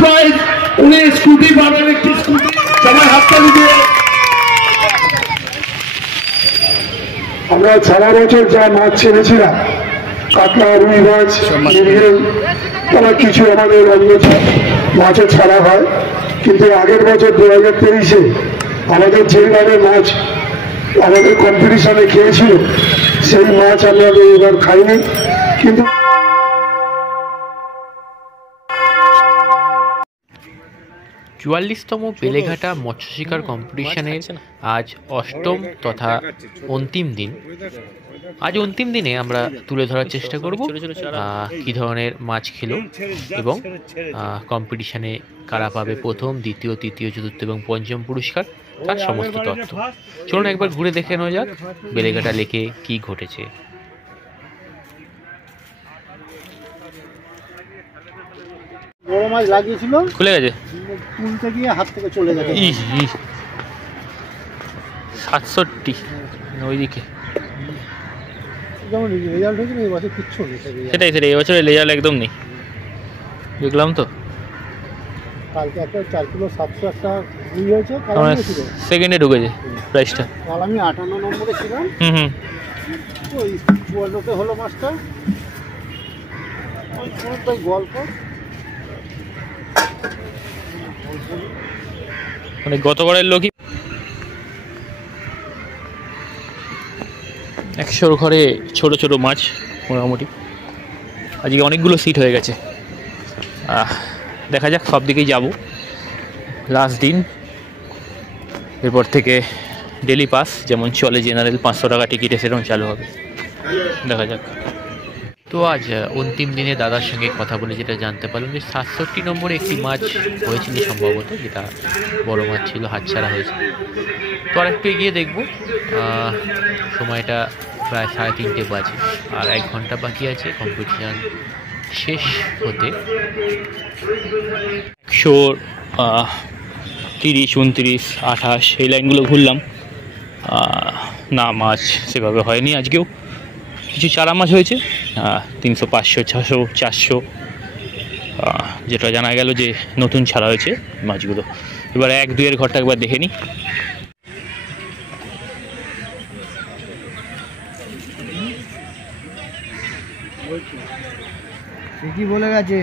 Prize, উনি scooty পাবেন, একটি স্কুটি। সবাই হাততালি দিয়ে। আমরা সারা বছর যা মাছ ছেড়েছিলাম, কাতলা, রুই মাছ, মৃগেল, তারা কিছু আমাদের অন্য মাছও ছাড়া হয়, কিন্তু আগের বছর 2023-এ আমাদের যেভাবে মাছ আমাদের কম্পিটিশনে খেয়েছিল সেই মাছ আমরা এবার খাইনি। কিন্তু 44তম বেলেঘাটা মৎস্য শিকার কম্পিটিশনের আজ অষ্টম তথা অন্তিম দিন। আজ অন্তিম দিনে আমরা তুলে ধরার চেষ্টা করব কী ধরনের মাছ খেলো এবং কম্পিটিশনে কারা পাবে প্রথম, দ্বিতীয়, তৃতীয়, চতুর্থ এবং পঞ্চম পুরস্কার, তার সমস্ত তথ্য। চলুন একবার ঘুরে দেখে নেওয়া যাক বেলেঘাটা লেকে কী ঘটেছে। বড় মাছ লাগিয়েছিল, খুলে গেছে, তুলতে গিয়ে হাত থেকে চলে গেছে। 67 ওইদিকে, যেমন রেজাল্ট হয়েছিল এই বছর কিচ্ছু নেই। সেটাই এই বছরের রেজাল্ট একদম নেই, দেখলাম তো। কালকে একটা 4 কিলো 700 একটা রুই হয়েছে, সেকেন্ডে ঢুকেছে প্রাইসটা। কাল আমি 58 নম্বরে ছিলাম, ওই 54তে হলো মাছটা। ওই গল্প মানে গতবারের লোকই 100 ঘরে ছোট ছোট মাছ মোটামুটি। আজকে অনেকগুলো সিট হয়ে গেছে, দেখা যাক, সব দিকেই যাব। লাস্ট দিন, এরপর থেকে ডেলি পাস যেমন চলে জেনারেল 500 টাকা টিকিটে, সেরকম চালু হবে, দেখা যাক। তো আজ অন্তিম দিনে দাদার সঙ্গে কথা বলে যেটা জানতে পারলাম যে 67 নম্বরে একটি মাছ হয়েছিল সম্ভবত, যেটা বড় মাছ ছিল, হাতছাড়া হয়েছে। তো আর একটু এগিয়ে দেখব, সময়টা প্রায় 3:30 বাজে, আর 1 ঘন্টা বাকি আছে কম্পিটিশান শেষ হতে। 130, 29, 28 এই লাইনগুলো ঘুরলাম, না মাছ সেভাবে হয়নি। আজকেও কিছু চারা মাছ হয়েছে, 300, 500, 600, 400, যেটা জানা গেল যে নতুন ছাড়া হয়েছে মাছগুলো। এবার 1-2 ঘরটা একবার দেখে নিই। ঠিকই বলে গেছে,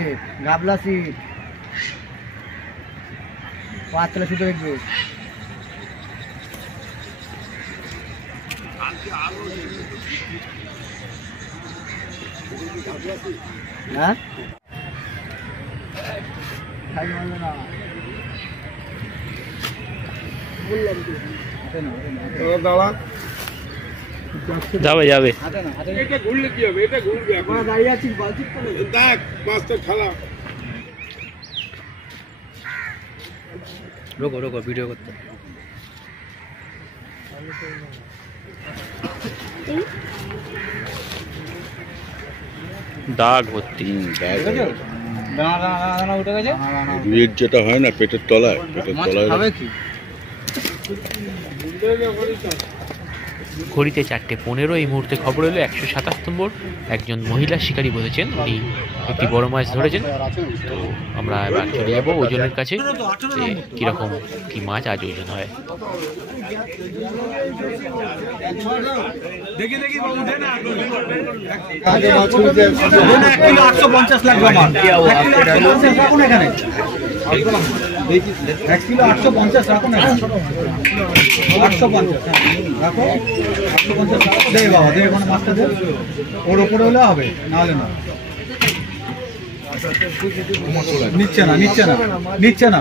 গাবলা সিট পাতলা শুধু দেখবে। হ্যাঁ যাবে যাবে, ঘুরলে কি হবে, এটা ঘুরবে। দাঁড়িয়ে আছি, দেখ মাছটা খেলা। রোকো রোকো, ভিডিও করতে। দাগ ভর্তি, রুইয়ের যেটা হয় না পেটের তলায়, ঘড়িতে 4:15। এই মুহূর্তে খবর হলো 127 নম্বর একজন মহিলা শিকারী বলেছেন, উনি একটি বড় মাছ ধরেছেন। তো আমরা এবার চলে যাবো ওজনের কাছে, যে কীরকম কি মাছ আজ ওজন হয়। ওর উপরে হলে হবে, না হলে না। নিচ্ছে না নিচ্ছে না নিচ্ছে না।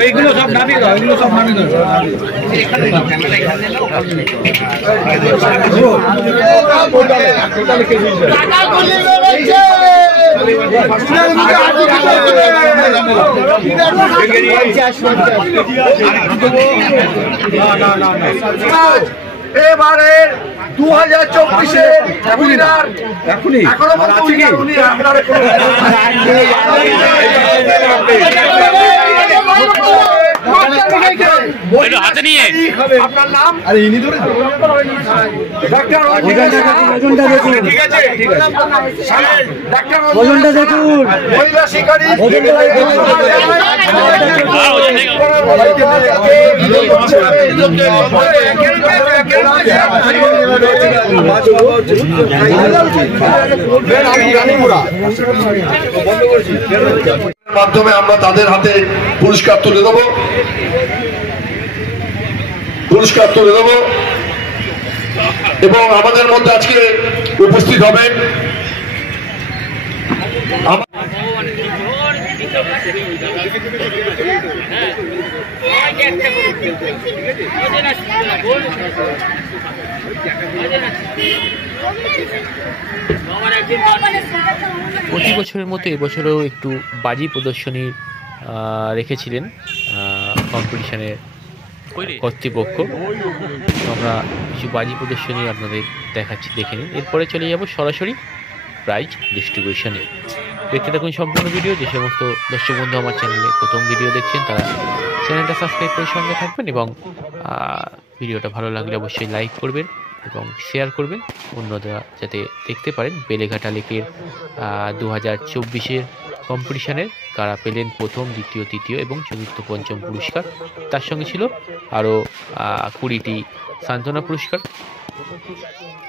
ওইগুলো সব নামিয়ে দাও, ওইগুলো সব নামিয়ে দাও। এবারে 2024-এর উইনার এখনো উনি আপনারা হাতে নিয়ে আপনার নাম ডাক্তার ঠিক আছে ডাক্তার ওজনটা দেখুন মহিলা শিকারী মাধ্যমে আমরা তাদের হাতে পুরস্কার তুলে দেব এবং আমাদের মধ্যে আজকে উপস্থিত হবেন প্রতি বছরের মতো এবছরও একটু বাজি প্রদর্শনী রেখেছিলেন কম্পিটিশনের কর্তৃপক্ষ। আমরা কিছু বাজি প্রদর্শনী আপনাদের দেখাচ্ছি, দেখে নিন। এরপরে চলে যাব সরাসরি প্রাইজ ডিস্ট্রিবিউশনে। দেখতে থাকুন সম্পূর্ণ ভিডিও। যে সমস্ত দর্শক বন্ধু আমার চ্যানেলে প্রথম ভিডিও দেখছেন তারা চ্যানেলটা সাবস্ক্রাইব করে সঙ্গে থাকবেন এবং ভিডিওটা ভালো লাগলে অবশ্যই লাইক করবেন এবং শেয়ার করবেন, অন্যরা যাতে দেখতে পারেন। বেলেঘাটা লেকের 2024-এর কম্পিটিশনের কারা পেলেন প্রথম, দ্বিতীয়, তৃতীয় এবং চতুর্থ, পঞ্চম পুরস্কার। তার সঙ্গে ছিল আরও 20টি সান্ত্বনা পুরস্কার।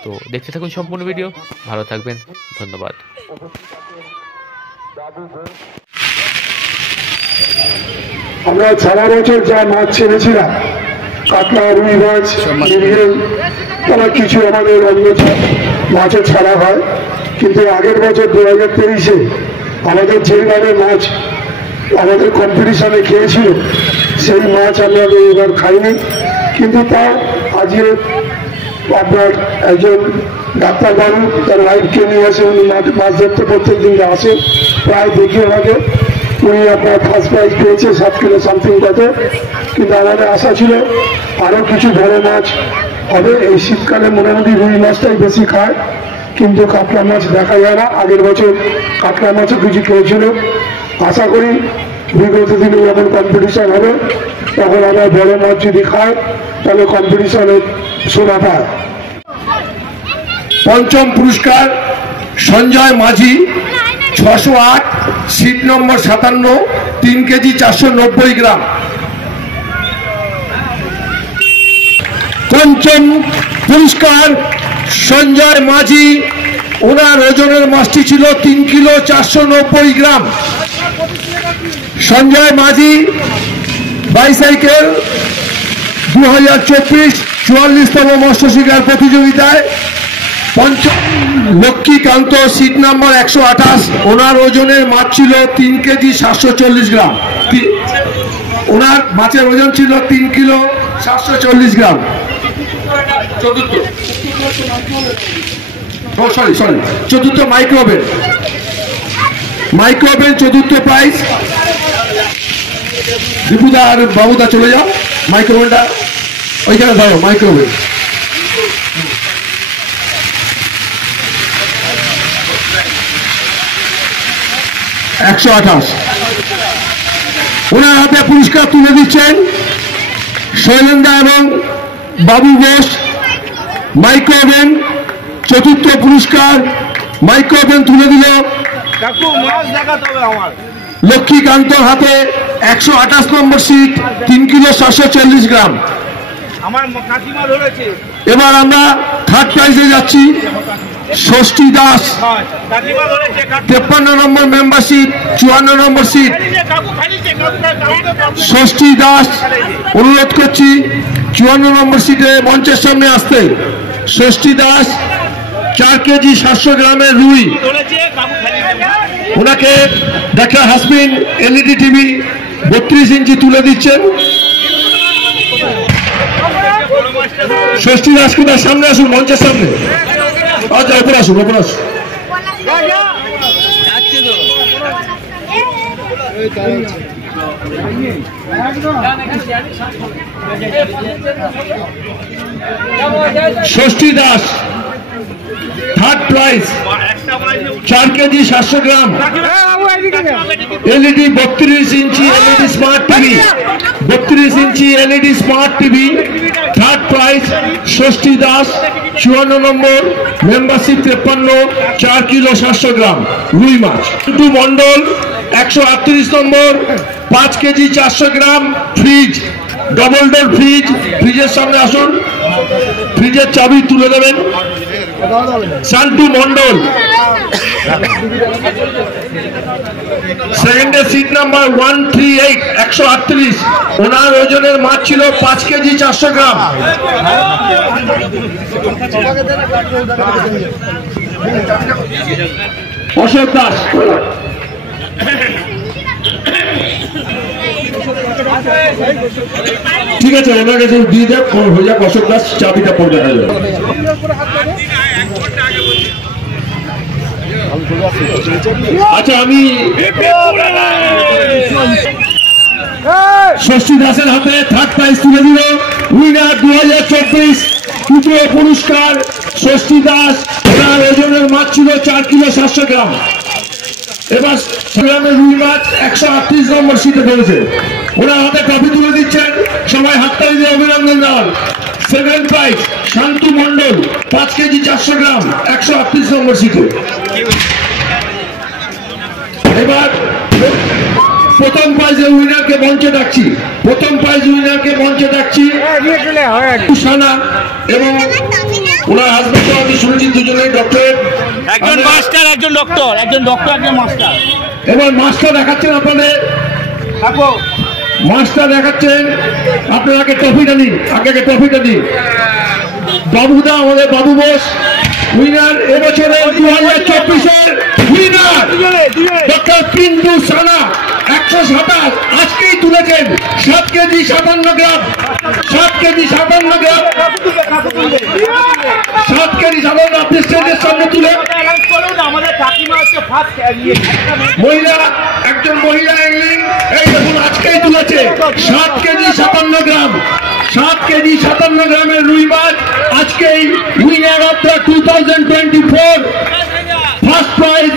তো দেখতে থাকুন সম্পূর্ণ ভিডিও, ভালো থাকবেন, ধন্যবাদ। আমরা সারা বছর যা মাছ ছেড়েছিলাম, কাতলা, রুই মাছ, মৃগেল, তারা কিছু আমাদের অন্য মাছও ছাড়া হয়। কিন্তু আগের বছর 2023-এ আমাদের যেভাবে মাছ আমাদের কম্পিটিশনে খেয়েছিল সেই মাছ আমরা এবার খাইনি। কিন্তু তাও আজকে আপনার একজন ডাক্তারবাবু তার লাইফকে নিয়ে আসে, উনি মাছ ধরতে প্রত্যেক দিন আসে, প্রায় দেখি ওনাকে। উনি আপনার ফার্স্ট প্রাইজ পেয়েছে 7 কিলো সামথিং কত। কিন্তু আমাদের আশা ছিল আরও কিছু বড় মাছ হবে। এই শীতকালে মোটামুটি রুই মাছটাই বেশি খায়, কিন্তু কাতলা মাছ দেখা যায় না। আগের বছর কাতলা মাছও কিছু খেয়েছিল। আশা করি বিগত দিনে যখন কম্পিটিশন হবে তখন আমরা বড় মাছ যদি খাই তাহলে কম্পিটিশনে শোনা পায়। পঞ্চম পুরস্কার সঞ্জয় মাঝি 608, সিট নম্বর 57, 3 কেজি 490 গ্রাম। পঞ্চম পুরস্কার সঞ্জয় মাঝি, ওনার ওজনের মাছটি ছিল 3 কিলো 490 গ্রাম। সঞ্জয় মাঝি বাইসাইকেল 2024 44তম মৎস্য শিকার প্রতিযোগিতায় পঞ্চম। লক্ষ্মীকান্ত, সিট নাম্বার 128, ওনার ওজনের মাছ ছিল 3 কেজি 740 গ্রাম। ওনার মাছের ওজন ছিল 3 কিলো 740 গ্রাম। চতুর্থ মাইক্রোওভেন চতুর্থ প্রাইজ। দীপুদা আর বাবুদা চলে যাও, মাইক্রোওভেনটা ওইখানে ধরো। মাইক্রোওভেন 128। ওনার হাতে পুরস্কার তুলে দিচ্ছেন শৈলেন্দা এবং বাবু ঘোষ। মাইক্রোওভেন চতুর্থ পুরস্কার, মাইক্রোওভেন তুলে দিল লক্ষ্মীকান্তর হাতে। 128 নম্বর সিট, 3 কিলো 740 গ্রাম। এবার আমরা থার্ড প্রাইজে যাচ্ছি। ষষ্ঠী দাস 53 নম্বর মেম্বারশিপ, 54 নম্বর সিট। ষষ্ঠী দাস, অনুরোধ করছি 54 নম্বর সিটে মঞ্চের সামনে আসতে। ষষ্ঠী দাস 4 কেজি 700 গ্রামের রুই। ওনাকে ডাক্তার হাসমিন এলইডি টিভি 32 ইঞ্চি তুলে দিচ্ছেন। ষষ্ঠী দাস কোথায়? সামনে আসুন, মঞ্চের সামনে। আচ্ছা, ওপর আসুন, ওপর আসুন। Shashthi Das third prize 4 KG 700 gram LED 32 inch LED smart TV 32 inch LED smart TV third prize Shashthi Das 54 number membership 53 4 kilo 700 gram রুই মাছ। টু Mondal 138 number 5 KG 400 gram fridge double door fridge. ফ্রিজের সামনে আসুন, ফ্রিজের চাবি তুলে দেবেন। শান্তু মন্ডল সেকেন্ডে সিট নাম্বার 138 138 ওনার ওজনের মাছ ছিল 5 কেজি 400 গ্রাম। অশোক দাস ঠিক আছে, ওনার কাছে দিয়ে যাক, হয়ে যাক। অশোক দাস চাবিটা পড়বে। আচ্ছা, আমি ষষ্ঠী দাসের হাতে থার্ড প্রাইজ তুলে দিল। উইনার 2024 তৃতীয় পুরস্কার ষষ্ঠী দাস। ওনার ওজনের মাছ ছিল 4 কিলো 700 গ্রাম। এবার গ্রামের রুই মাছ 138 নম্বর সিটে পড়েছে। ওনার হাতে ট্রফি তুলে দিচ্ছেন, সবাই হাততালি দিয়ে অভিনন্দন জানান। Second prize Shantu Mondal 5 KG 400 গ্রাম 138 নম্বর সিটে। এবার প্রথম প্রাইজের উইনারকে মঞ্চে ডাকছি। প্রথম প্রাইজ উইনারকে মঞ্চে ডাকছি সানা এবং ওনার হাজবেন্ড। আমি শুনেছি দুজনেই ডক্টরেট, একজন মাস্টার একজন ডক্টর, একজন ডক্টর একজন মাস্টার। এবার মাস্টার দেখাচ্ছেন আপনাদের, মাস্টার দেখাচ্ছেন। আপনার আগে ট্রফিটা নিন, আগে ট্রফিটা নিন। বাবুদা, আমাদের বাবু বোস উইনার এবছরের 2024-এর উইনার ডক্টর পিন্টু সানা 127 আজকেই তুলেছেন 7 কেজি 57 গ্রাম 7 কেজি 57 গ্রাম 7 কেজি 57 আপনি স্টেজের সামনে তুলে মহিলা, একজন মহিলা অ্যাংলিং এই দেখুন আজকেই তুলেছে 7 কেজি 57 গ্রাম 7 কেজি 57 গ্রামের রুই মাছ আজকেই winner of the 2024 first prize.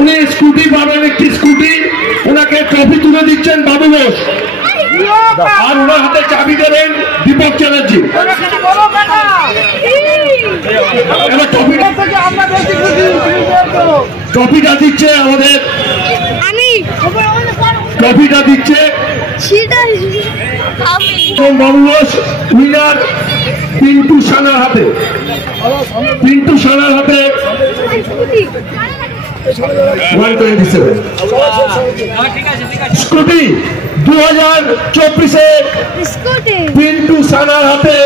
উনি স্কুটি পাবেন, একটি স্কুটি। ওনাকে ট্রফি তুলে দিচ্ছেন বাবু বোস, আর ওনার হাতে চাবি দেবেন দীপক চ্যাটার্জি। এবার ট্রফিটা দিচ্ছে আমাদের, ট্রফিটা দিচ্ছে বাবু বোস উইনার পিন্টু সানার হাতে। পিন্টু সানার হাতে 127 স্কুটি 2024-এ পিন্টু সানার হাতে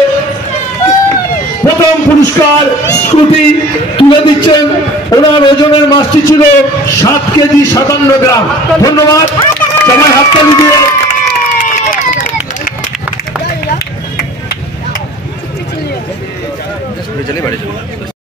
প্রথম পুরস্কার স্কুটি তুলে দিচ্ছেন। ওনার ওজনের মাছটি ছিল 7 কেজি 57 গ্রাম। ধন্যবাদ, সবাই হাততালি দিয়ে। চলে বাড়ি চলে